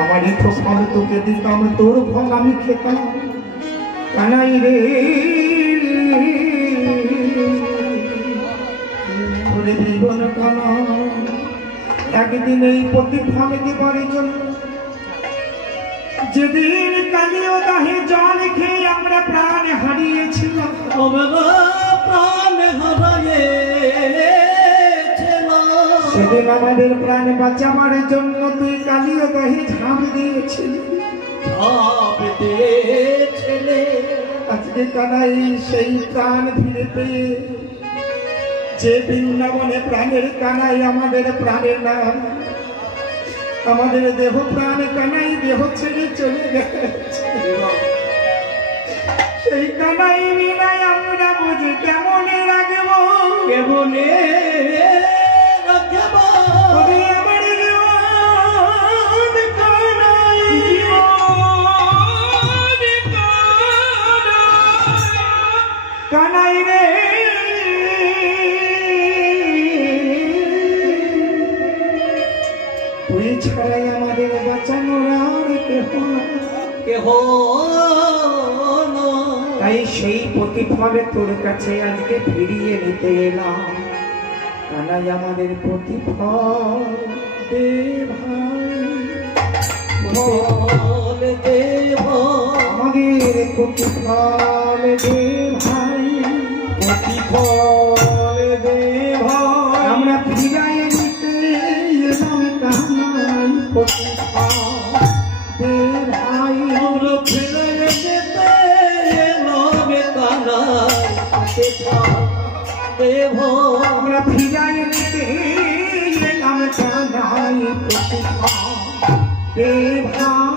আমারই তো ফল তোকে দিতাম, তোর ফল আমি খেতাম। কানাই রে তোরে জীবন কানা, একদিন এই প্রতিফল দিবার জন্য যেদিন কালিও দাহে জল খেয়ে আমরা প্রাণ হারিয়েছিলাম, প্রাণ হারিয়েছিলাম, সেদিন আমাদের প্রাণ বাঁচাবার জন্য তুই কালিও দাহে ঝাঁপ দিয়েছিলি। আজকে কানাই সেই প্রাণ ফিরে পেয়ে যে বৃন্দাবনে প্রাণের কানাই আমাদের প্রাণের নাম, আমাদের দেহ প্রাণ কানাই দেহ ছেড়ে চলে গেছে। সেই কানাই বিনায় আমরা বুঝি কেমনে রাখবো, কেমনে রাখবো আমার জীবন কানাই, কানাই রে তুই ছাড়াই আমাদের বাঁচানোর আর কেহ না। তাই সেই প্রতিফলে তোর কাছে আজকে ফিরিয়ে নিতে এলাম। কানাই আমাদের প্রতিফল দে ভাই, আমাদের প্রতিফল দে ভাই, প্রতিফল দে ভাই। আমরা ফিরাই নিতে এলাম কানাই প্রতিফল দে ভাই, আমরা ফিরে যেতে এলাম কানাই প্রতিফল দেব, আমরা ফিরাই নিতে এলাম কানাই প্রতিফল দে ভাই।